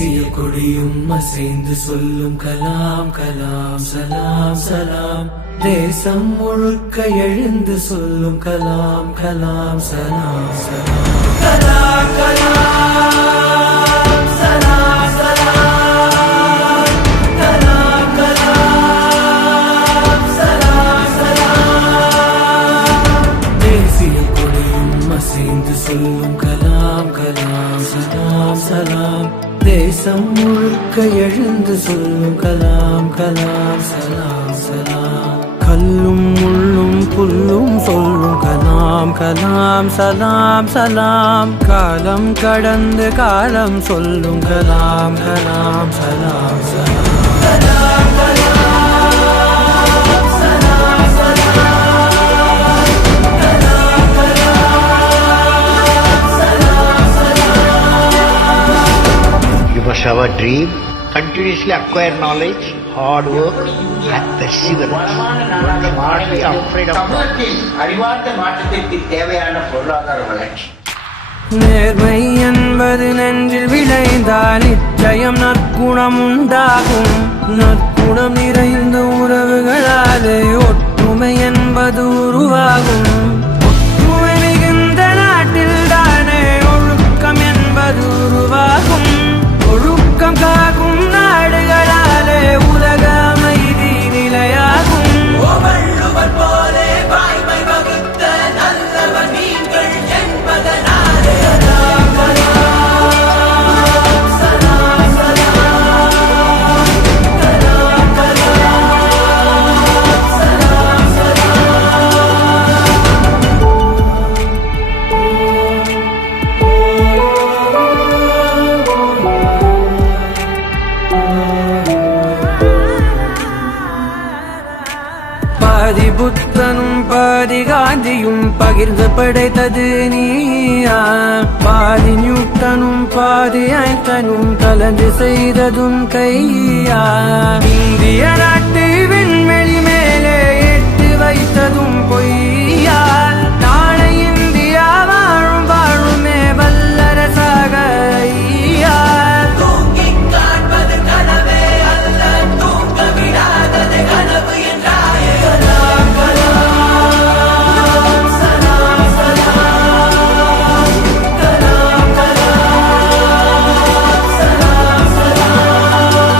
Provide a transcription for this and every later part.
தேசிய கொடியும் அசைந்து சொல்லும் கலாம் கலாம் சலாம் சலாம். தேசம் முழுக்க எழுந்து சொல்லும் கலாம் கலாம் சலாம் சலாம். கலாம் கலாம் சலாம் சலாம். கலாம் கலாம் சலாம் சலாம். தேசிய கொடியும் அசைந்து சொல்லும் கலாம் கலாம் சலாம் சலாம். தேசம் முழுக்க எழுந்து சொல்லும் கலாம் கலாம் சலாம் சலாம். கல்லும் முள்ளும் புல்லும் சொல்லும் கலாம் கலாம் சலாம் சலாம். காலம் கடந்து காலம் சொல்லும் கலாம் கலாம் சலாம் சலாம். கலாம் கலாம் சலாம் சலாம். கலாம் கலாம் சலாம் சலாம். You must have a dream, continuously acquire knowledge, hard work and perseverance. Not be afraid of சமூகத்தில் அறிவார்ந்த மாற்றத்திற்கு தேவையான பொருளாதார வளர்ச்சி. நேர்மை என்பது நெஞ்சில் விளைந்தால் நிச்சயம் நற்குணம் உண்டாகும். நற்குணம் நிறைந்த உறவுகளாலே ஒற்றுமை என்பது உருவாகும். ஒற்றுமை மிகுந்த நாட்டில் தானே ஒழுக்கம் என்பது உருவாகும். ஒழுக்கம் காக்கும் நாடுகளாலே உலக அமைதி நிலையாகும். வள்ளுவர் போலே வாய்மை வகுத்த நல்லவர் நீங்கள் என்பதனாலே. கலாம் கலாம் சலாம் சலாம். கலாம் கலாம் சலாம் சலாம். பாதி புத்தனும் பாதி காந்தியும் பகிர்ந்து படைத்தது நீயா. பாதி நியூட்டனும் பாதி ஐன்ஸ்டைனும் கலந்து செய்ததும் கையா. இந்திய நாட்டு விண்வெளி மேலே எட்டு வைத்ததும் பொய்யா. நாளை இந்தியா வாழும் வாழுமே வல்லரசாக ஐயா. தூங்கிக் காண்பது கனவே அல்ல, தூங்க விடாதது கனவு என்றாயே. கலாம் கலாம் சலாம் சலாம். கலாம் கலாம் சலாம் சலாம்.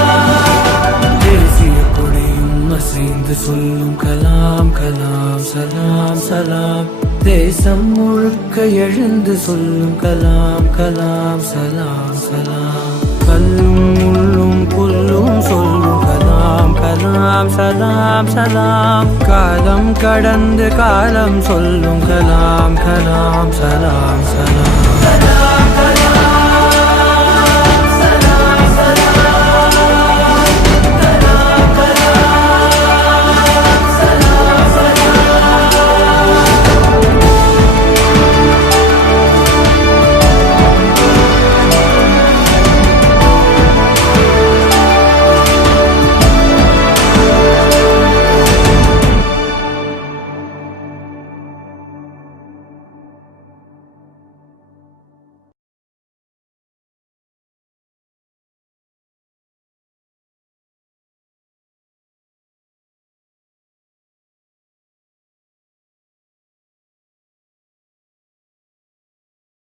தேசிய கொடியும் அசைந்து சொல்லும் கலாம் கலாம் சலாம் சலாம். தேசம் முழுக்க எழுந்து சொல்லும் கலாம் கலாம் சலாம் சலாம். கல்லும் முள்ளும் புல்லும் சொல்லும் கலாம் கலாம் சலாம் சலாம். காலம் கடந்து காலம் சொல்லும் கலாம் கலாம் சலாம் சலாம். கலாம்